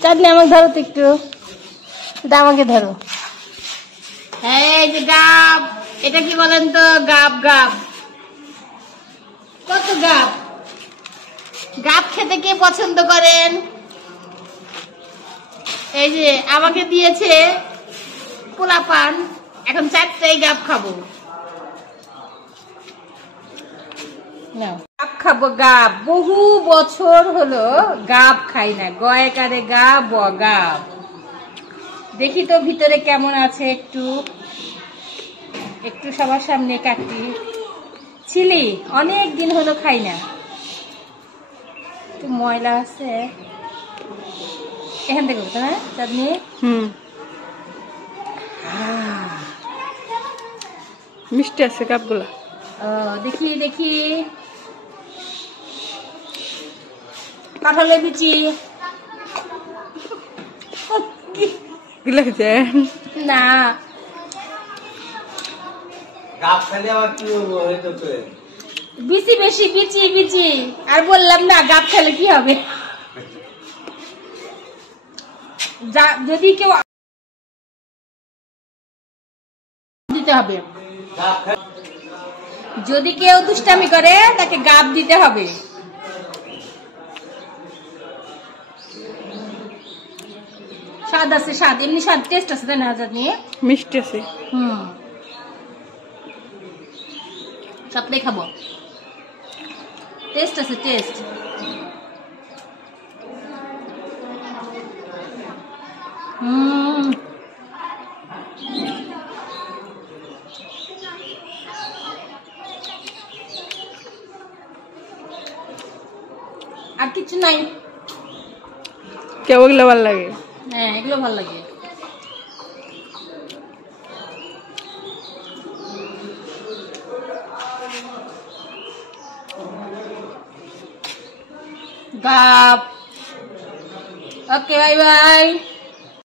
চাঁদনি আমাকে ধরো তো একটু, আমাকে ধরো। হ্যাঁ এই যে গাব, এটা কি বলেন তো? গাব গাব, কত গাব। গাব খেতে কে পছন্দ করেন? এই যে আমাকে দিয়েছে পোলাপান, এখন 4টাই গাব খাবো। গাব খাবো, গাব। বহু বছর হলো গাব খাই না। গয়কারে গাব গাব। দেখি তো ভিতরে কেমন আছে, একটু একটু সবার সামনে কাটি। ছিলি অনেক দিন হলো খাই না, একটু ময়লা আছে এখান থেকে। হ্যাঁ চাঁদনি, মিষ্টি আছে কাপগুলা। দেখি দেখি, কাঁঠালের বিচি না, বিচি বেশি, বিচি বিচি। আর বললাম না গাব খেলে কি হবে। যদি কেউ দিতে হবে, যদি কেউ দুষ্টামি করে তাকে গাব দিতে হবে। স্বাদ আছে, স্বাদ এমনি স্বাদ, টেস্ট আছে তাই না? নিয়ে মিষ্টি আছে। সবটাই খাবো, টেস্ট আছে, টেস্ট। আর কিছু নাই। কেউ এগুলো ভালো লাগে? হ্যাঁ এগুলো ভালো লাগে। গাব। Okay bye bye.